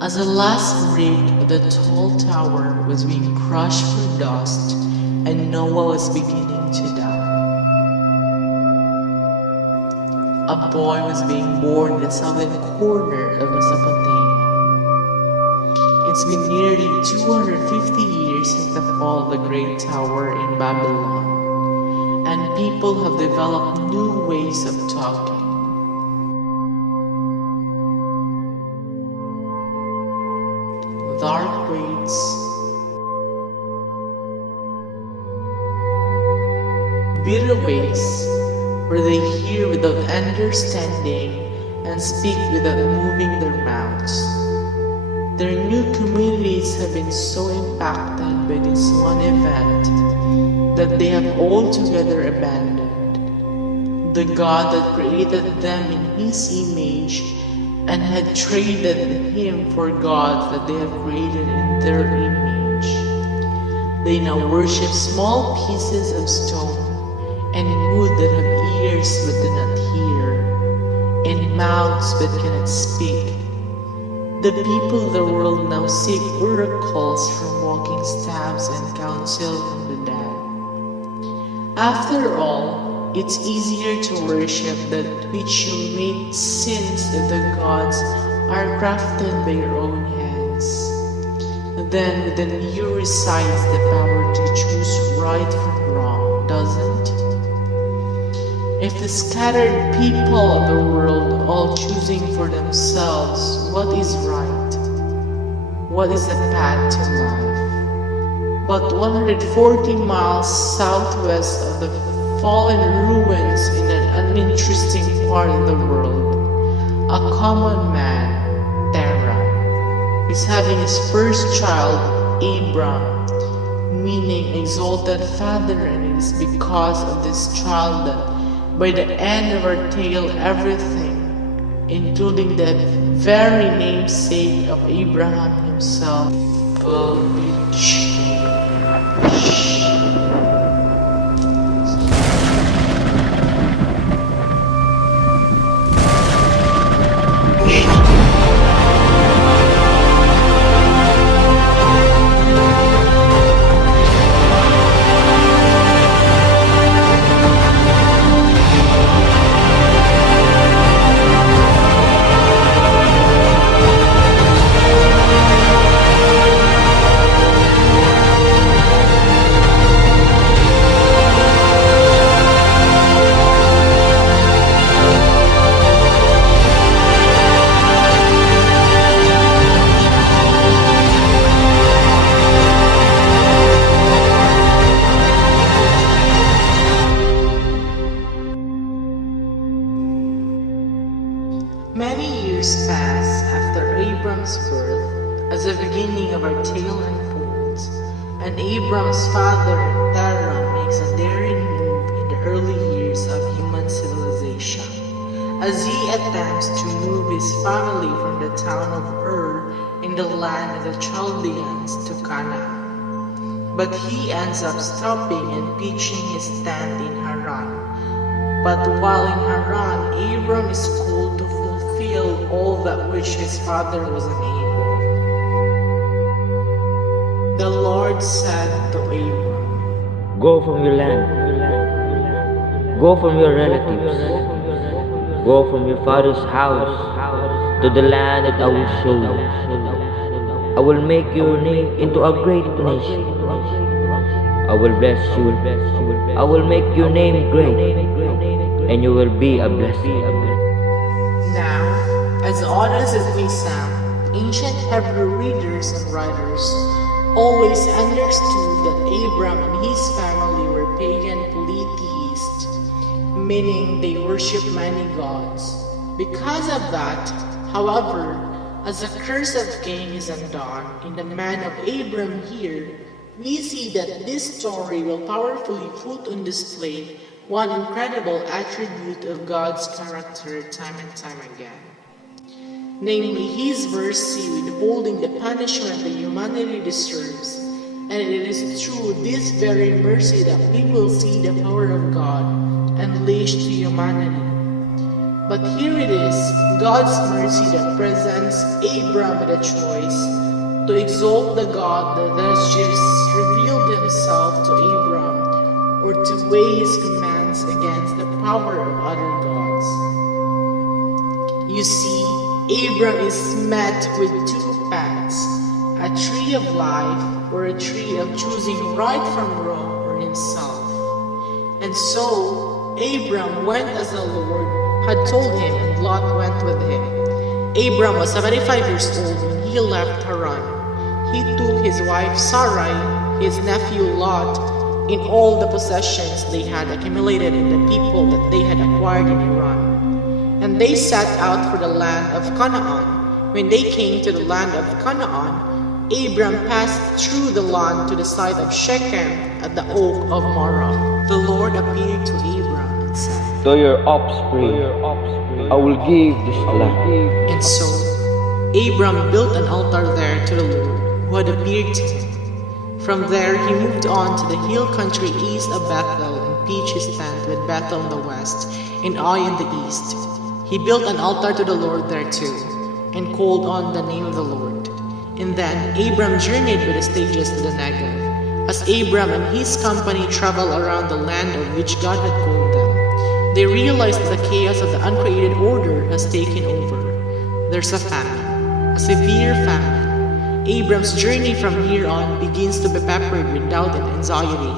As the last brick of the tall tower was being crushed for dust and Noah was beginning to die, a boy was being born in the southern corner of Mesopotamia. It's been nearly 250 years since the fall of the Great Tower in Babylon, and people have developed new ways of talking. Dark ways, bitter ways, where they hear without understanding and speak without moving their mouths. Their new communities have been so impacted by this one event that they have altogether abandoned the God that created them in His image and had traded Him for gods that they have created in their image. They now worship small pieces of stone and wood that have ears but do not hear, and mouths but cannot speak. The people of the world now seek oracles from walking staffs and counsel from the dead. After all, it's easier to worship that which you made, since the gods are crafted by your own hands. Then within you resides the power to choose right from wrong, doesn't it? If the scattered people of the world all choosing for themselves what is right, what is the path to life, but 140 miles southwest of the fallen ruins in an uninteresting part of the world, a common man, Terah, is having his first child, Abram, meaning exalted father, and it is because of this child that by the end of our tale everything, including the very namesake of Abraham himself, will be changed. Many years pass after Abram's birth as the beginning of our tale unfolds, and Abram's father Terah makes a daring move in the early years of human civilization, as he attempts to move his family from the town of Ur in the land of the Chaldeans to Canaan. But he ends up stopping and pitching his tent in Haran. But while in Haran, Abram is called to fulfill all that which his father was unable. The Lord said to Abram, "Go from your land, go from your relatives, go from your father's house to the land that I will show you. I will make your name into a great nation. I will bless you. I will make your name great, and you will be a blessing." Now, as odd as it may sound, ancient Hebrew readers and writers always understood that Abram and his family were pagan polytheists, meaning they worship many gods. Because of that, however, as the curse of Cain is undone in the man of Abram here, we see that this story will powerfully put on display one incredible attribute of God's character time and time again. Namely, His mercy withholding the punishment that humanity deserves. And it is through this very mercy that we will see the power of God unleashed to humanity. But here it is, God's mercy that presents Abram with a choice to exalt the God that has just revealed himself to Abram, or to weigh his commands against the power of other gods. You see, Abram is met with two paths, a tree of life or a tree of choosing right from wrong for himself. And so, Abram went as the Lord had told him, and Lot went with him. Abram was 75 years old when he left Haran. He took his wife Sarai, his nephew Lot, in all the possessions they had accumulated and the people that they had acquired in Haran. And they set out for the land of Canaan. When they came to the land of Canaan, Abram passed through the land to the side of Shechem at the oak of Morah. The Lord appeared to Abram and said, To your offspring, I will give this land. And so Abram built an altar there to the Lord, who had appeared to him. From there he moved on to the hill country east of Bethel and pitched his tent with Bethel in the west and Ai in the east. He built an altar to the Lord there too, and called on the name of the Lord. And then Abram journeyed with the stages to the Negev. As Abram and his company traveled around the land of which God had called them, they realized that the chaos of the uncreated order has taken over. There's a famine, a severe famine. Abram's journey from here on begins to be peppered with doubt and anxiety.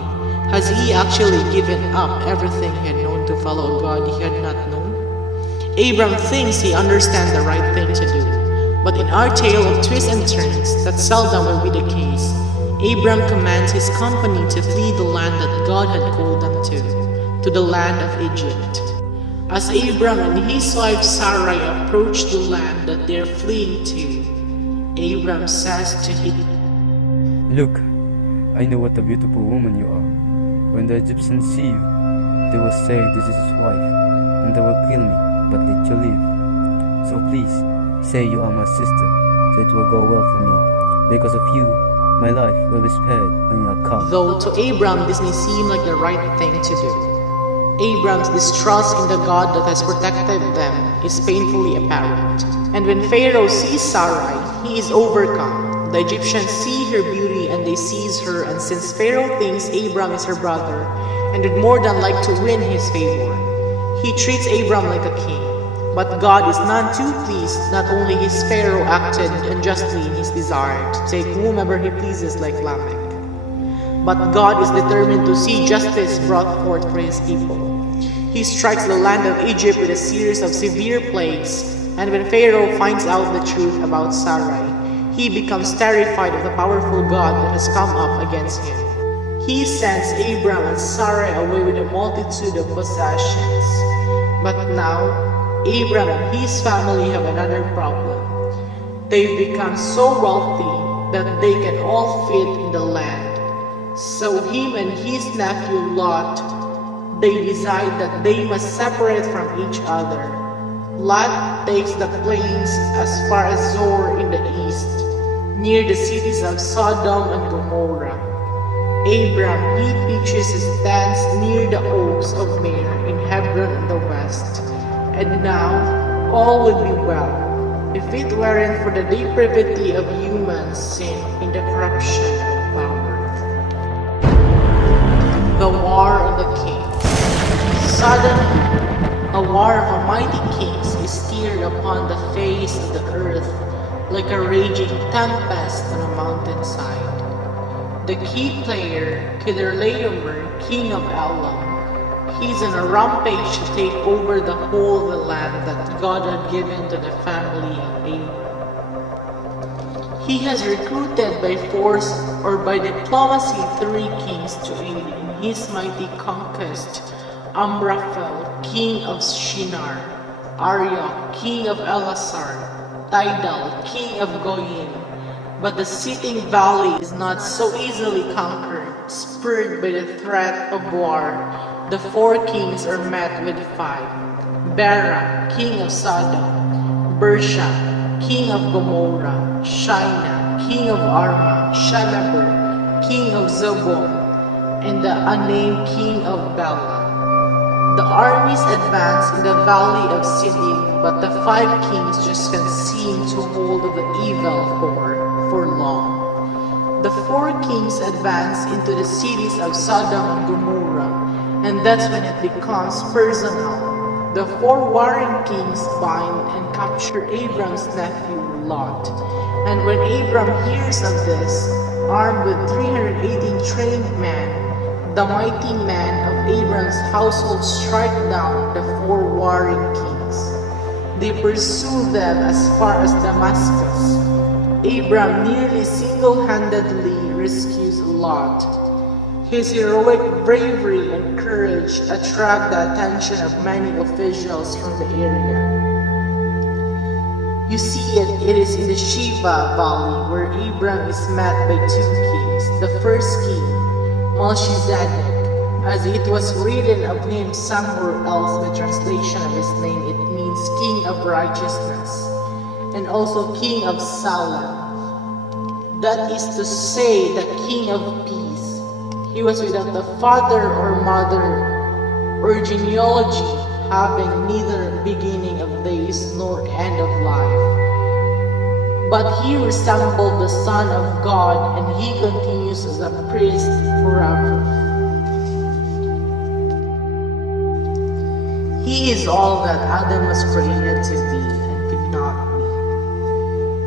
Has he actually given up everything he had known to follow a God he had not known? Abram thinks he understands the right thing to do. But in our tale of twists and turns, that seldom will be the case. Abram commands his company to flee the land that God had called them to the land of Egypt. As Abram and his wife Sarai approach the land that they're fleeing to, Abram says to him, Look, I know what a beautiful woman you are. When the Egyptians see you, they will say this is his wife, and they will kill me, but let you live. So please, say you are my sister, so it will go well for me. Because of you, my life will be spared when you are caught. Though to Abram this may seem like the right thing to do, Abram's distrust in the God that has protected them is painfully apparent. And when Pharaoh sees Sarai, he is overcome. The Egyptians see her beauty and they seize her, and since Pharaoh thinks Abram is her brother and would more than like to win his favor, he treats Abram like a king. But God is none too pleased. Not only his Pharaoh acted unjustly in his desire to take whomever he pleases like Lamech, but God is determined to see justice brought forth for his people. He strikes the land of Egypt with a series of severe plagues, and when Pharaoh finds out the truth about Sarai, he becomes terrified of the powerful God that has come up against him. He sends Abram and Sarai away with a multitude of possessions. But now, Abram and his family have another problem. They've become so wealthy that they can all fit in the land. So him and his nephew Lot, they decide that they must separate from each other. Lot takes the plains as far as Zoar in the east, near the cities of Sodom and Gomorrah. Abram, he pitches his tents near the oaks of Mer in Hebron in the west. And now, all would be well, if it weren't for the depravity of human sin in the corruption of power. The War of the Kings. Suddenly, a war of mighty kings is stirred upon the face of the earth like a raging tempest on a mountainside. The key player, Kedorlaomer, king of Elam, he's on a rampage to take over the whole of the land that God had given to the family of Abram. He has recruited by force or by diplomacy 3 kings to aid in his mighty conquest: Amraphel, king of Shinar; Arioch, king of Elasar; Tidal, king of Goyim. But the sitting valley is not so easily conquered. Spurred by the threat of war, the 4 kings are met with 5. Bera, king of Sodom; Bersha, king of Gomorrah; Shinar, king of Arma; Shemeber, king of Zobon; and the unnamed king of Bela. The armies advance in the valley of Siddim, but the 5 kings just can't seem to hold the evil for long. The 4 kings advance into the cities of Sodom and Gomorrah, and that's when it becomes personal. The 4 warring kings bind and capture Abram's nephew Lot. And when Abram hears of this, armed with 318 trained men, the mighty men of Abram's household strike down the 4 warring kings. They pursue them as far as Damascus. Abram nearly single-handedly rescues Lot. His heroic bravery and courage attract the attention of many officials from the area. You see it is in the Sheba Valley where Abram is met by 2 kings. The first king, Melchizedek, as it was written of him somewhere else, the translation of his name, it means King of Righteousness, and also King of Salem. That is to say, the King of Peace. He was without the father or mother or genealogy, having neither beginning of days nor end of life. But he resembled the Son of God, and he continues as a priest forever. He is all that Adam was created to be and could not be.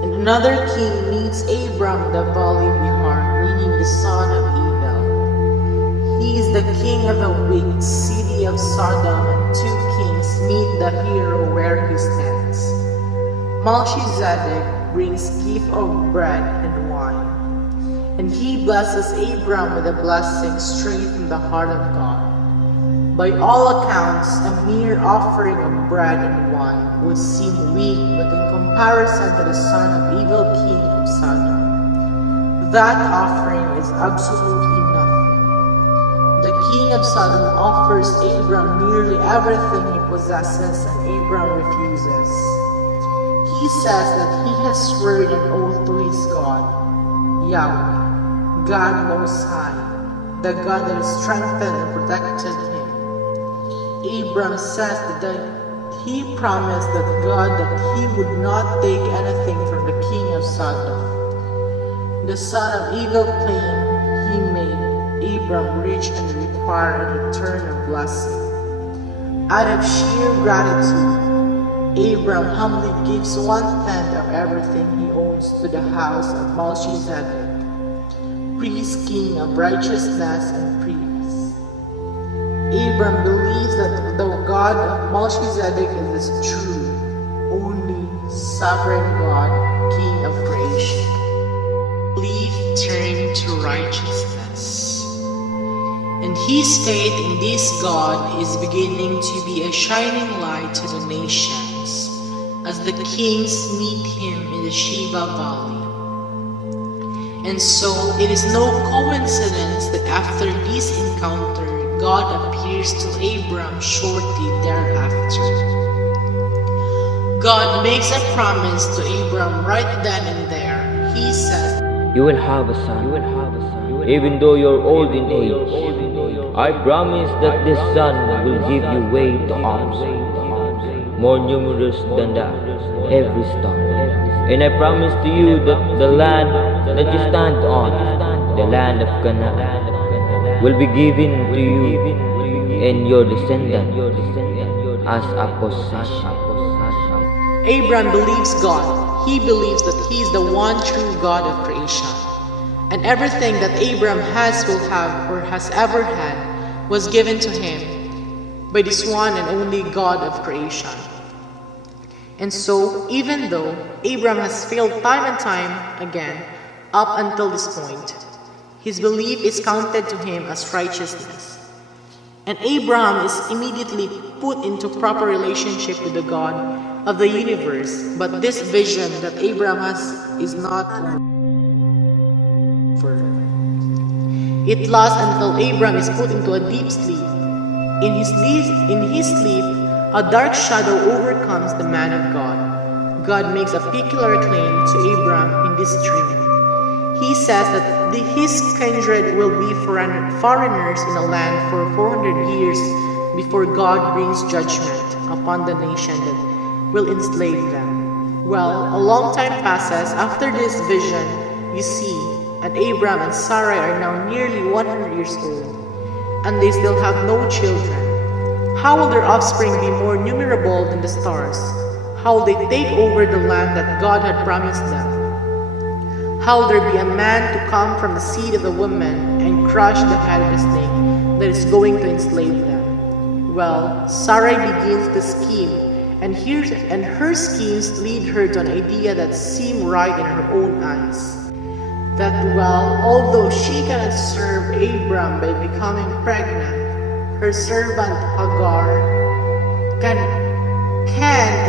And another king meets Abram the valley behind, meaning the son of Eve. He is the king of the wicked city of Sodom, and 2 kings meet the hero where he stands. Melchizedek brings gift of bread and wine, and he blesses Abram with a blessing straight from the heart of God. By all accounts, a mere offering of bread and wine would seem weak, but in comparison to the son of evil king of Sodom, that offering is absolutely nothing. The king of Sodom offers Abram nearly everything he possesses, and Abram refuses. He says that he has sworn an oath to his God, Yahweh, God Most High, the God that has strengthened and protected him. Abram says that he promised that God that he would not take anything from the king of Sodom. The son of evil claim he made Abram rich and required a return of blessing. Out of sheer gratitude, Abram humbly gives 1/10 of everything he owns to the house of Melchizedek, priest, king of righteousness and priest. Abram believes that the God of Melchizedek is the true, only, sovereign God, King of creation. Belief turned to righteousness. And his faith in this God is beginning to be a shining light to the nations, as the kings meet him in the Sheba Valley. And so it is no coincidence that after this encounter, God appears to Abram shortly thereafter. God makes a promise to Abram right then and there. He says, You will have a son, even though you're old in age. I promise that this son will give you weight to arms, more numerous than the every star. And I promise to you that the land that you stand on, the land of Canaan, will be given to you and your descendant as a possession. Abram believes God. He believes that he is the one true God of creation. And everything that Abram has, will have, or has ever had, was given to him by this one and only God of creation. And so, even though Abram has failed time and time again up until this point, his belief is counted to him as righteousness. And Abram is immediately put into proper relationship with the God of the universe. But this vision that Abram has is not over. It lasts until Abram is put into a deep sleep. In his sleep, a dark shadow overcomes the man of God. God makes a peculiar claim to Abram in this dream. He says that his kindred will be foreigners in a land for 400 years before God brings judgment upon the nation that will enslave them. Well, a long time passes after this vision, you see, and Abram and Sarai are now nearly 100 years old, and they still have no children. How will their offspring be more numerable than the stars? How will they take over the land that God had promised them? How will there be a man to come from the seed of a woman and crush the head of the snake that is going to enslave them? Well, Sarai begins to scheme, and her schemes lead her to an idea that seemed right in her own eyes. That, well, although she cannot serve Abram by becoming pregnant, her servant Hagar can,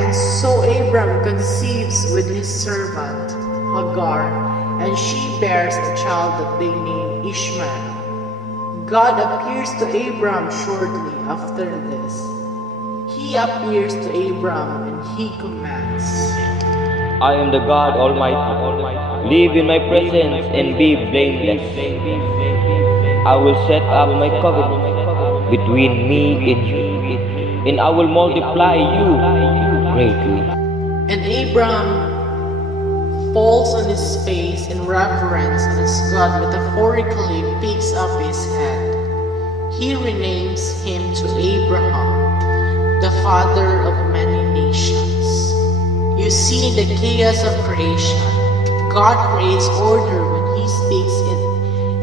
and so Abram conceives with his servant Hagar, and she bears a child that they name Ishmael. God appears to Abram shortly after this. He appears to Abram and he commands, I am the God Almighty. Live in my presence and be blameless. I will set up my covenant between me and you, and I will multiply you greatly. And Abram falls on his face in reverence, and as God metaphorically picks up his head, he renames him to Abraham, the father of many nations. You see, in the chaos of creation, God creates order when he speaks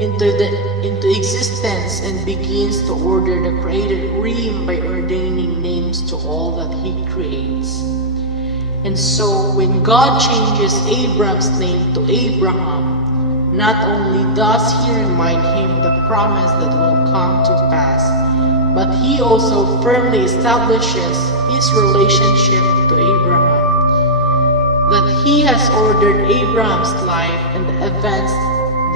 into existence and begins to order the created realm by ordaining names to all that he creates. And so, when God changes Abram's name to Abraham, not only does he remind him the promise that will come to pass, but he also firmly establishes his relationship to Abraham, that he has ordered Abraham's life and the events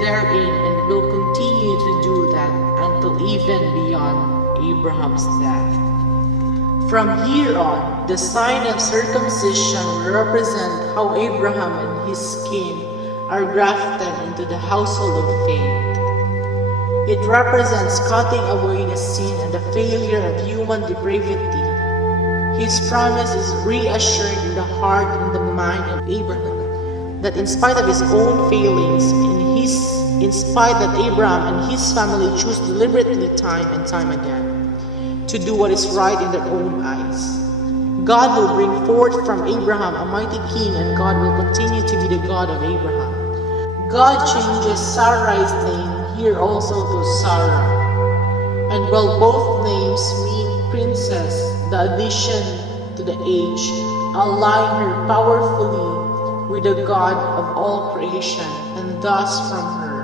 therein and will continue to do that until even beyond Abraham's death. From here on, the sign of circumcision will represent how Abraham and his kin are grafted into the household of faith. It represents cutting away the sin and the failure of human depravity. His promise is reassured in the heart and the mind of Abraham, that in spite of his own failings, in spite that Abraham and his family choose deliberately time and time again to do what is right in their own eyes, God will bring forth from Abraham a mighty king, and God will continue to be the God of Abraham. God changes Sarai's name here also to Sarah, and while both names mean princess, the addition to the age align her powerfully with the God of all creation, and thus from her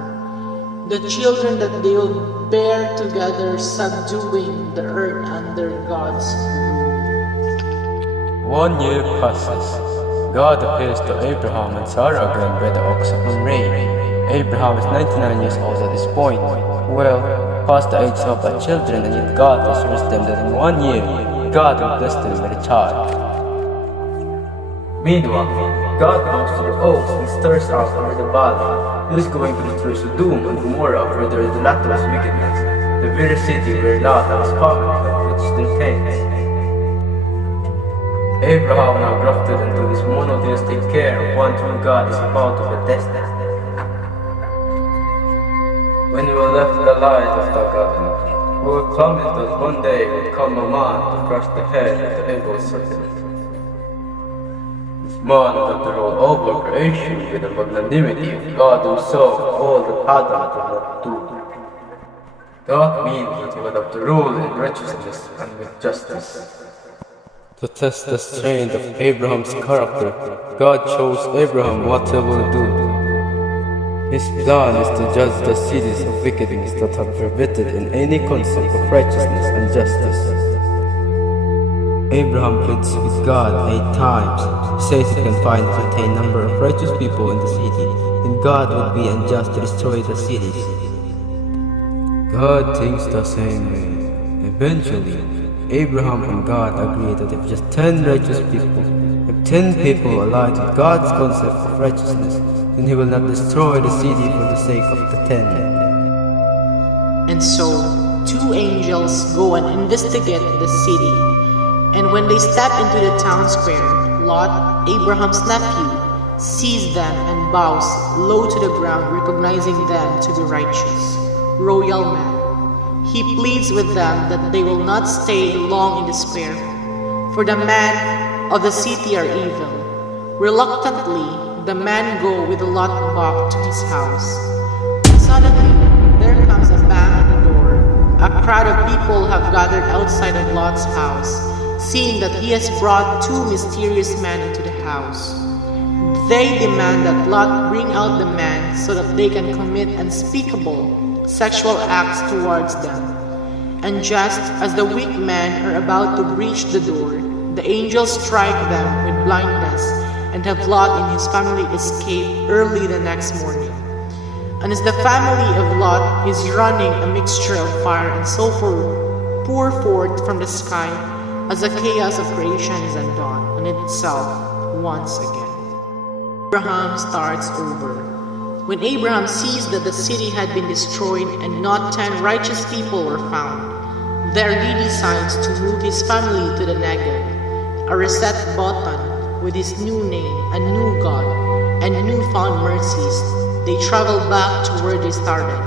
the children that they will bear together, subduing the earth under God's rule. 1 year passes. God appears to Abraham and Sarah again by the ox of Mamre. Abraham is 99 years old at this point, well past the age of a children, and yet God assures them that in 1 year, God will bless them with a child. Meanwhile, God comes to the oaks and stirs out over the valley. He is going to destroy Sodom and Gomorrah, where there is the latter's wickedness, the very city where Lot and his family had pitched their tents. Abraham, now grafted into this monotheistic care of one true God, is about to be tested. When we were left the light of the garden, we were promised that one day would come a man to crush the head of the evil serpent. This man would rule over creation with the magnanimity of God himself, all that Adam could not do. That means that he would have to rule in righteousness and with justice. To test the strength of Abraham's character, God shows Abraham what he will do. His plan is to judge the cities of wickedness that have perverted in any concept of righteousness and justice. Abraham pleads with God 8 times. He says he can find a certain number of righteous people in the city, and God would be unjust to destroy the cities. God thinks the same way. Eventually, Abraham and God agree that if just 10 righteous people, if 10 people align with God's concept of righteousness, then he will not destroy the city for the sake of the 10. And so, two angels go and investigate the city. And when they step into the town square, Lot, Abraham's nephew, sees them and bows low to the ground, recognizing them to be righteous, royal men. He pleads with them that they will not stay long in the square, for the men of the city are evil. Reluctantly, the men go with Lot back to his house. Suddenly, there comes a bang at the door. A crowd of people have gathered outside of Lot's house, seeing that he has brought two mysterious men into the house. They demand that Lot bring out the men so that they can commit unspeakable sexual acts towards them. And just as the weak men are about to breach the door, the angels strike them with blindness and have Lot and his family escape early the next morning. And as the family of Lot is running, a mixture of fire and sulfur pour forth from the sky as the chaos of creation is undone on itself once again. Abraham starts over. When Abraham sees that the city had been destroyed and not 10 righteous people were found, there he decides to move his family to the Negev, a reset button with his new name, a new God, and newfound mercies. They travel back to where they started.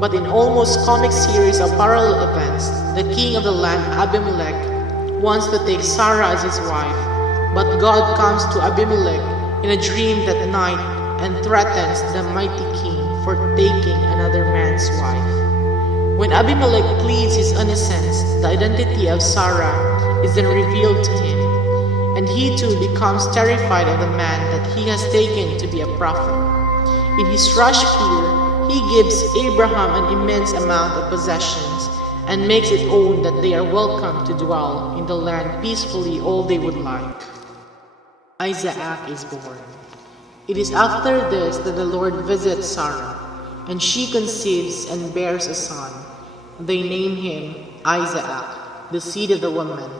But in almost comic series of parallel events, the king of the land, Abimelech, wants to take Sarah as his wife, but God comes to Abimelech in a dream that night and threatens the mighty king for taking another man's wife. When Abimelech pleads his innocence, the identity of Sarah is then revealed to him, and he too becomes terrified of the man that he has taken to be a prophet. In his rash fear, he gives Abraham an immense amount of possessions and makes it own that they are welcome to dwell in the land peacefully all they would like. Isaac is born. It is after this that the Lord visits Sarah, and she conceives and bears a son. They name him Isaac, the seed of the woman.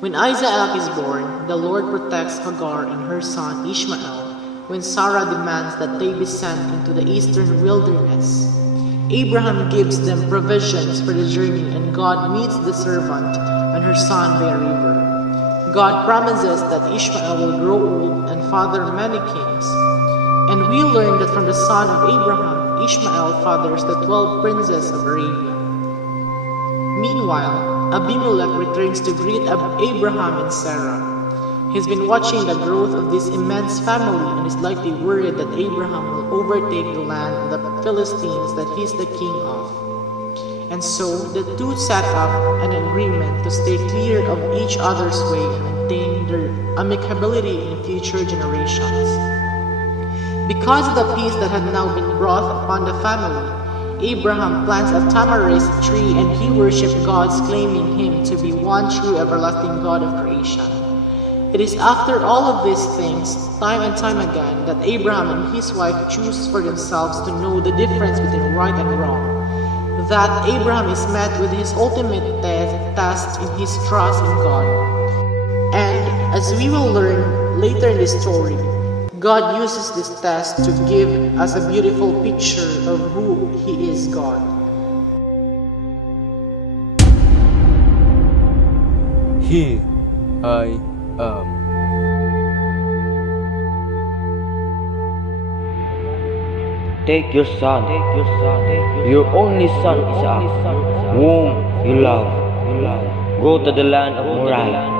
When Isaac is born, the Lord protects Hagar and her son Ishmael when Sarah demands that they be sent into the eastern wilderness. Abraham gives them provisions for the journey, and God meets the servant and her son by a river. God promises that Ishmael will grow old and father many kings. And we learn that from the son of Abraham, Ishmael fathers the 12 princes of Arabia. Meanwhile, Abimelech returns to greet Abraham and Sarah. He's been watching the growth of this immense family and is likely worried that Abraham will overtake the land of the Philistines that he's the king of. And so, the two set up an agreement to stay clear of each other's way and maintain their amicability in future generations. Because of the peace that had now been brought upon the family, Abraham plants a tamarisk tree and he worships gods, claiming him to be one true everlasting God of creation. It is after all of these things, time and time again, that Abraham and his wife choose for themselves to know the difference between right and wrong. That Abraham is met with his ultimate test in his trust in God. And as we will learn later in this story, God uses this test to give us a beautiful picture of who He is, God. Here I am. Take your son, your only son Isaac, whom you love. Go to the land of Moriah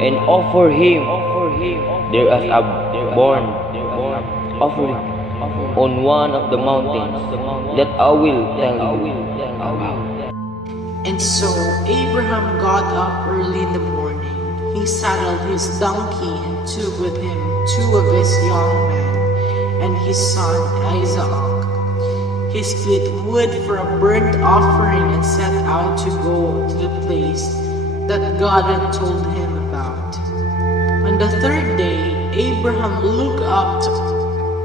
and offer him there as a burnt offering on one of the mountains that I will tell you about. And so Abraham got up early in the morning. He saddled his donkey and took with him 2 of his young men and his son Isaac. He split wood for a burnt offering and set out to go to the place that God had told him about. On the 3rd day, Abraham looked up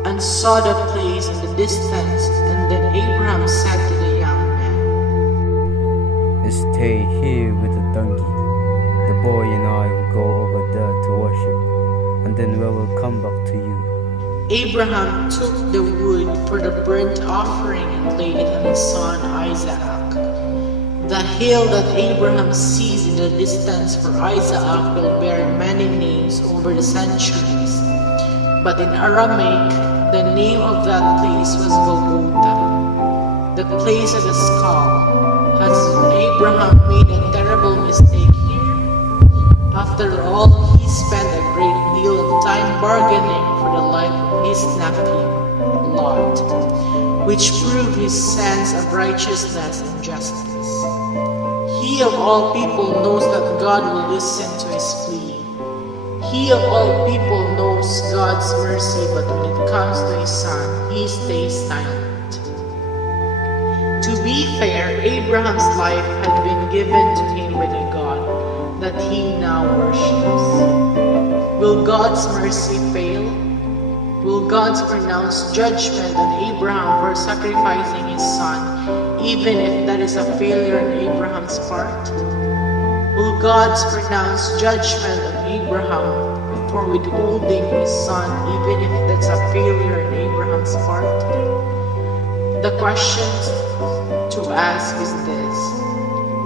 and saw the place in the distance, and then Abraham said to the young man, Stay here with the donkey. The boy and I will go over there to worship, and then we will come back to you. Abraham took the wood for the burnt offering and laid it on his son Isaac. The hill that Abraham sees in the distance for Isaac will bear many names over the centuries. But in Aramaic, the name of that place was Golgotha, the place of the skull. Has Abraham made a terrible mistake here? After all, he spent a great deal of time bargaining for the life of his nephew, Lot, which proved his sense of righteousness and justice. He of all people knows that God will listen to his plea. He of all people knows God's mercy, but when it comes to his son, he stays silent. To be fair, Abraham's life had been given to him by the God that he now worships. Will God's mercy fail? Will God pronounce judgment on Abraham for sacrificing his son, even if that is a failure on Abraham's part? Will God pronounce judgment on Abraham for withholding his son, even if that's a failure on Abraham's part? The question to ask is this: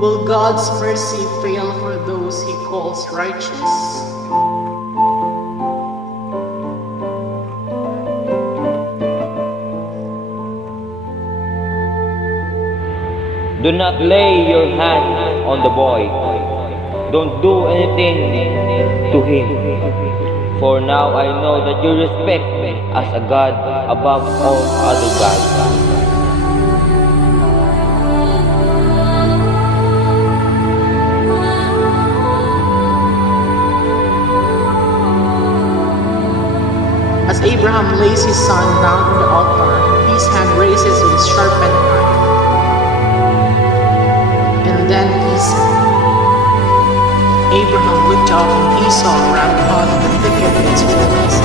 will God's mercy fail for those he calls righteous? Do not lay your hand on the boy. Don't do anything to him. For now I know that you respect me as a God above all other gods. As Abraham lays his son down on the altar, his hand raises with his sharpened knife. And then he said, Abraham looked up and he saw a ram caught in the thicket of its horns.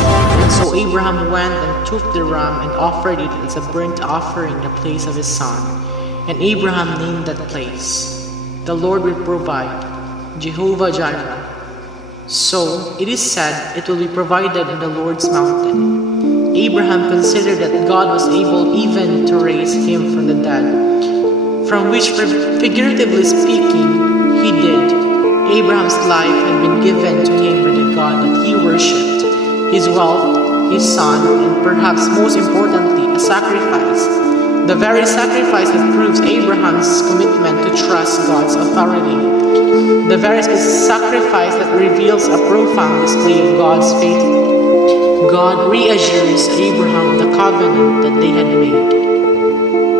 And so Abraham went and took the ram and offered it as a burnt offering in the place of his son. And Abraham named that place, "The Lord will provide," Jehovah Jireh. So it is said, it will be provided in the Lord's mountain. Abraham considered that God was able even to raise him from the dead, from which, figuratively speaking, he did. Abraham's life had been given to him by the God that he worshipped, his wealth, his son, and perhaps most importantly, a sacrifice. The very sacrifice that proves Abraham's commitment to trust God's authority. The very sacrifice that reveals a profound display of God's faith. God reassures Abraham of the covenant that they had made.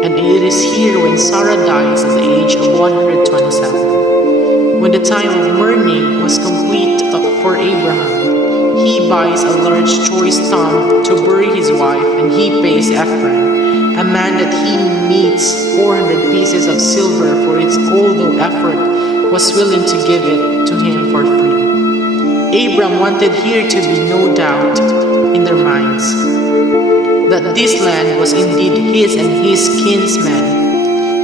And it is here when Sarah dies at the age of 127. When the time of mourning was complete for Abraham, he buys a large choice tomb to bury his wife, and he pays Ephron, a man that he meets 400 pieces of silver for its although effort was willing to give it to him for free. Abram wanted here to be no doubt in their minds that this land was indeed his and his kinsmen.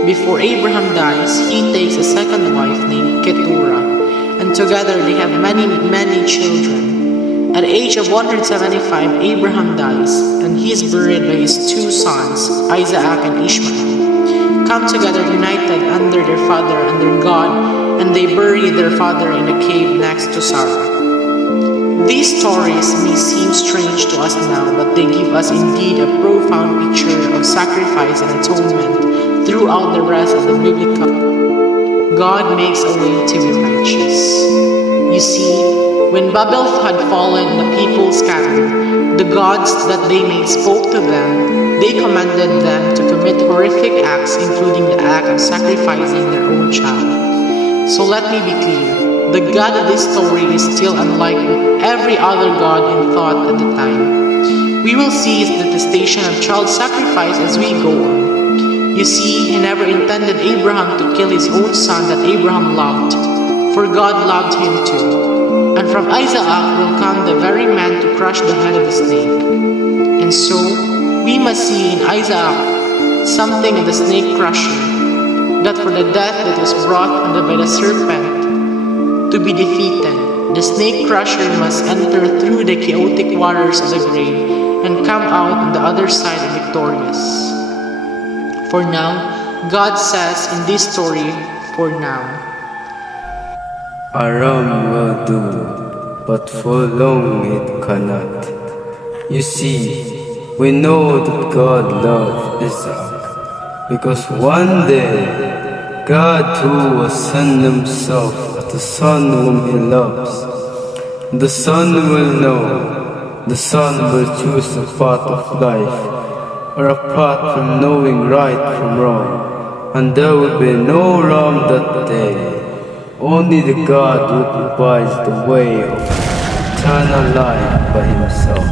Before Abraham dies, he takes a second wife named Keturah, and together they have many children. At the age of 175, Abraham dies, and he is buried by his two sons, Isaac and Ishmael, come together united under their father, under God, and they bury their father in a cave next to Sarah. These stories may seem strange to us now, but they give us indeed a profound picture of sacrifice and atonement throughout the rest of the biblical. God makes a way to be righteous. You see, when Babel had fallen and the people scattered, the gods that they made spoke to them. They commanded them to commit horrific acts, including the act of sacrificing their own child. So let me be clear. The God of this story is still unlike every other God in thought at the time. We will see his detestation of child sacrifice as we go on. You see, he never intended Abraham to kill his own son that Abraham loved, for God loved him too. And from Isaac will come the very man to crush the head of the snake. And so, we must see in Isaac something of the snake crusher, that for the death that was brought by the serpent to be defeated, the snake crusher must enter through the chaotic waters of the grave and come out on the other side victorious. For now, God says in this story, for now. Aram will do, but for long it cannot. You see, we know that God loves Isaac, because one day God too will send himself as the son whom he loves. The son will know, the son will choose a path of life, or a path from knowing right from wrong, and there will be no wrong that day. Only the God who provides the way of eternal life by himself.